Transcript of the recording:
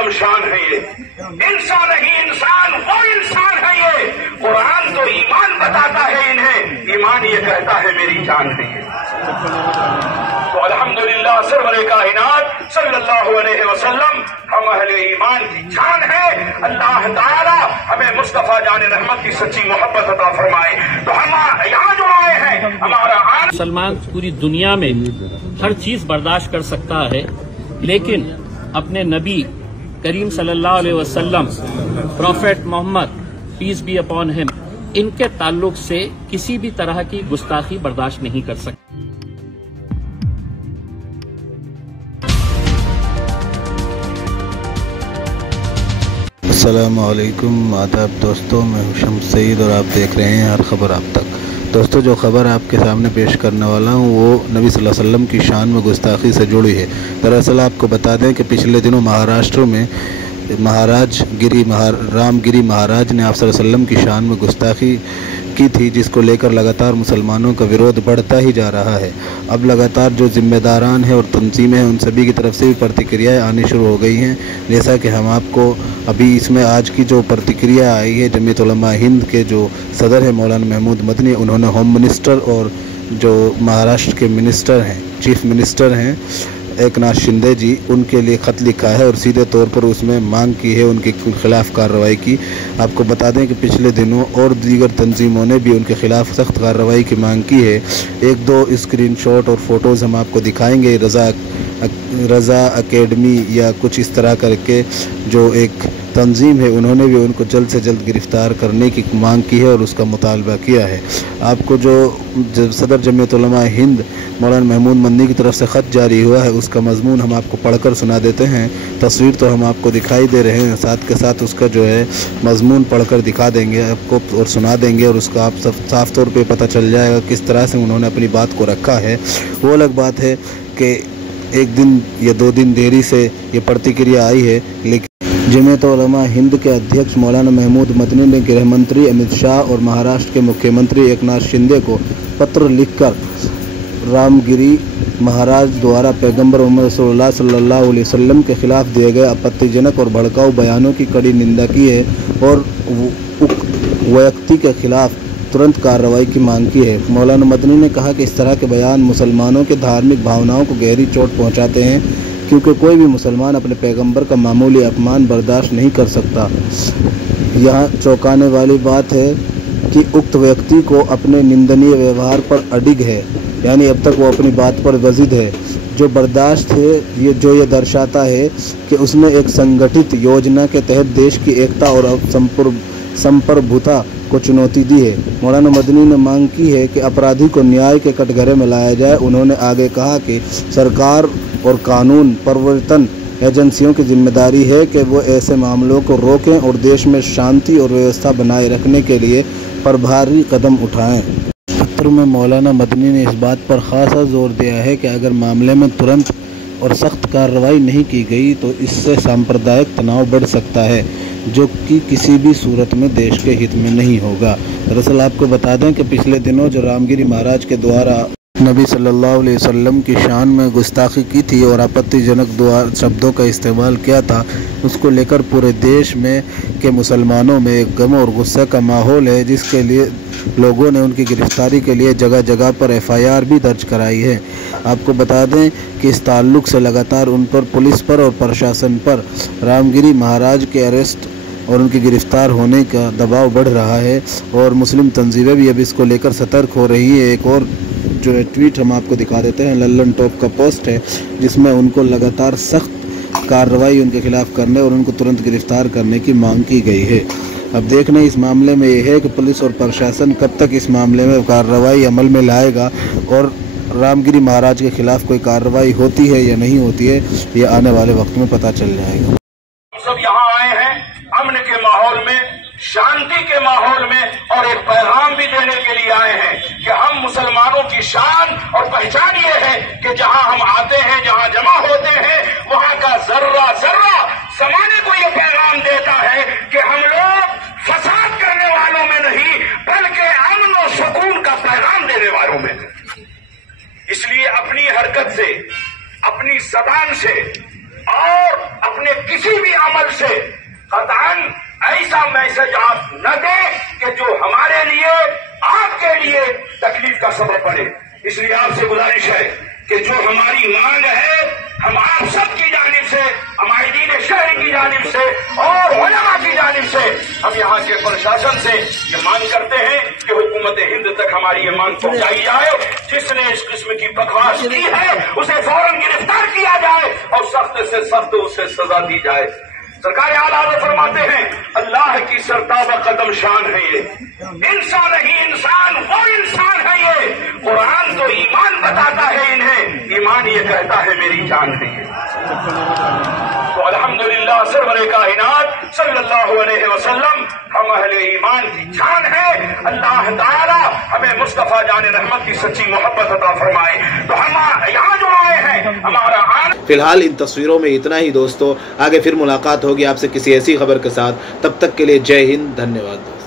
कदम शान है ये, इंसान नहीं इंसान, वो इंसान है ये। कुरान तो ईमान बताता है इन्हें, ईमान ये कहता है मेरी जान है ये। तो अल्हम्दुलिल्लाह सरवरे कायनात सल्लल्लाहु अलैहि वसल्लम हम अहले ईमान की जान है। अल्लाह ताला हमें मुस्तफा जान रहमत की सच्ची मोहब्बत अता फरमाए। तो हम यहाँ जो आए हैं, हमारा मुसलमान पूरी दुनिया में हर चीज बर्दाश्त कर सकता है, लेकिन अपने नबी करीम सल्लल्लाहु अलैहि वसल्लम, prophet Mohammad peace be upon him, इनके ताल्लुक से किसी भी तरह की गुस्ताखी बर्दाश्त नहीं कर सकते। अस्सलामु अलैकुम, आदाब दोस्तों, मैं हूं शम्स सईद और आप देख रहे हैं हर खबर आप तक। दोस्तों, जो खबर आपके सामने पेश करने वाला हूं वो नबी सल्लल्लाहु अलैहि वसल्लम की शान में गुस्ताखी से जुड़ी है। दरअसल आपको बता दें कि पिछले दिनों महाराष्ट्र में रामगिरी महाराज ने आप सल्लल्लाहु अलैहि वसल्लम की शान में गुस्ताखी की थी, जिसको लेकर लगातार मुसलमानों का विरोध बढ़ता ही जा रहा है। अब लगातार जो जिम्मेदारान हैं और तंजीमें हैं, उन सभी की तरफ से भी प्रतिक्रियाएं आनी शुरू हो गई हैं। जैसा कि हम आपको अभी इसमें आज की जो प्रतिक्रिया आई है, जमीयत उलमा हिंद के जो सदर हैं मौलाना महमूद मदनी, उन्होंने होम मिनिस्टर और जो महाराष्ट्र के मिनिस्टर हैं, चीफ मिनिस्टर हैं एकनाथ शिंदे जी, उनके लिए ख़त लिखा है और सीधे तौर पर उसमें मांग की है उनके खिलाफ़ कार्रवाई की। आपको बता दें कि पिछले दिनों और दीगर तंजीमों ने भी उनके खिलाफ़ सख्त कार्रवाई की मांग की है। एक दो स्क्रीनशॉट और फ़ोटोज़ हम आपको दिखाएंगे। रज़ा अकेडमी या कुछ इस तरह करके जो एक तंजीम है, उन्होंने भी उनको जल्द से जल्द गिरफ़्तार करने की मांग की है और उसका मुतालबा किया है। आपको जो सदर जमीयत उलमा हिंद मौलाना महमूद मदनी की तरफ से ख़त जारी हुआ है, उसका मजमून हम आपको पढ़कर सुना देते हैं। तस्वीर तो हम आपको दिखाई दे रहे हैं, साथ के साथ उसका जो है मजमून पढ़कर दिखा देंगे आपको और सुना देंगे, और उसका आप सब साफ़ तौर पे पता चल जाएगा किस तरह से उन्होंने अपनी बात को रखा है। वो अलग बात है कि एक दिन या 2 दिन देरी से ये प्रतिक्रिया आई है, लेकिन जमीयत उलमा हिंद के अध्यक्ष मौलाना महमूद मदनी ने गृह मंत्री अमित शाह और महाराष्ट्र के मुख्यमंत्री एकनाथ शिंदे को पत्र लिखकर रामगिरी महाराज द्वारा पैगंबर मोहम्मद रसूलुल्लाह सल्लल्लाहु अलैहि वसल्लम के खिलाफ दिए गए आपत्तिजनक और भड़काऊ बयानों की कड़ी निंदा की है और व्यक्ति के खिलाफ तुरंत कार्रवाई की मांग की है। मौलाना मदनी ने कहा कि इस तरह के बयान मुसलमानों के धार्मिक भावनाओं को गहरी चोट पहुंचाते हैं, क्योंकि कोई भी मुसलमान अपने पैगंबर का मामूली अपमान बर्दाश्त नहीं कर सकता। यहाँ चौंकाने वाली बात है कि उक्त व्यक्ति को अपने निंदनीय व्यवहार पर अडिग है, यानी अब तक वो अपनी बात पर वजिद है। जो बर्दाश्त है ये दर्शाता है कि उसने एक संगठित योजना के तहत देश की एकता और संप्रभुता को चुनौती दी है। मौलाना मदनी ने मांग की है कि अपराधी को न्याय के कटघरे में लाया जाए। उन्होंने आगे कहा कि सरकार और कानून प्रवर्तन एजेंसियों की जिम्मेदारी है कि वो ऐसे मामलों को रोकें और देश में शांति और व्यवस्था बनाए रखने के लिए प्रभावी कदम उठाएं। पत्र में मौलाना मदनी ने इस बात पर खासा जोर दिया है कि अगर मामले में तुरंत और सख्त कार्रवाई नहीं की गई तो इससे सांप्रदायिक तनाव बढ़ सकता है, जो कि किसी भी सूरत में देश के हित में नहीं होगा। दरअसल आपको बता दें कि पिछले दिनों जो रामगिरी महाराज के द्वारा नबी सल्लल्लाहु अलैहि वसल्लम की शान में गुस्ताखी की थी और आपत्तिजनक शब्दों का इस्तेमाल किया था, उसको लेकर पूरे देश में के मुसलमानों में एक गम और गुस्से का माहौल है, जिसके लिए लोगों ने उनकी गिरफ्तारी के लिए जगह जगह पर FIR भी दर्ज कराई है। आपको बता दें कि इस ताल्लुक़ से लगातार उन पर, पुलिस पर और प्रशासन पर रामगिरी महाराज के अरेस्ट और उनके गिरफ्तार होने का दबाव बढ़ रहा है और मुस्लिम तंजीमें भी अब इसको लेकर सतर्क हो रही है। एक और जो है ट्वीट हम आपको दिखा देते हैं, लल्लन टॉप का पोस्ट है, जिसमें उनको लगातार सख्त कार्रवाई उनके खिलाफ करने और उनको तुरंत गिरफ्तार करने की मांग की गई है। अब देखना इस मामले में ये है कि पुलिस और प्रशासन कब तक इस मामले में कार्रवाई अमल में लाएगा और रामगिरी महाराज के खिलाफ कोई कार्रवाई होती है या नहीं होती है, ये आने वाले वक्त में पता चल जाएगा। सब यहाँ आए हैं अमन के माहौल में, शांति के माहौल में, और एक पैगाम भी देने के लिए आए हैं कि हम मुसलमानों की शान और पहचान ये है कि जहाँ हम आते हैं, जहाँ जमा होते हैं, वहाँ का जर्रा जर्रा समाने को ये पैगाम देता है कि हम लोग फसाद करने वालों में नहीं, बल्कि अमन और सुकून का पैगाम देने वालों में। इसलिए अपनी हरकत से, अपनी ज़बान से और अपने किसी भी अमल से कतई ऐसा मैसेज आप न दें कि जो हमारे लिए, आपके लिए तकलीफ का सबब बने। इसलिए आपसे गुजारिश है कि जो हमारी मांग है, हम आप सबकी जानिब से, हमारे दीन शहर की जानिब से और उलमा की जानिब से, हम यहाँ के प्रशासन से ये मांग करते हैं कि हुकूमत हिंद तक हमारी ये मांग पहुंचाई जाए। जिसने इस किस्म की बकवास की है उसे फौरन गिरफ्तार किया जाए और सख्त से सख्त उसे सजा दी जाए। सरकार आला फरमाते हैं, अल्लाह की सरताबा कदम शान है ये, इंसान नहीं इंसान, वो इंसान है ये। कुरान तो ईमान बताता है इन्हें, ईमान ये कहता है मेरी जान है ये। तो अल्हम्दुलिल्लाह सरवरे कायनात सल्लल्लाहु अलैहि वसल्लम हम अहले ईमान की जान है। अल्लाह ताला हमें मुस्तफा जान रहमत की सच्ची मोहब्बत अता फरमाए। तो हम यहाँ जो आए हैं हमारा फिलहाल इन तस्वीरों में इतना ही दोस्तों। आगे फिर मुलाकात होगी आपसे किसी ऐसी खबर के साथ। तब तक के लिए जय हिंद, धन्यवाद।